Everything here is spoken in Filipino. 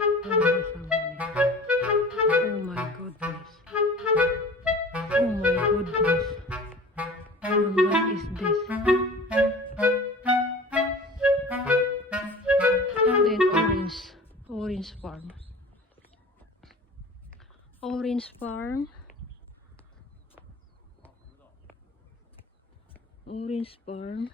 Oh my goodness. Oh my goodness. And what is this? Then orange farm. Orange farm. Orange farm.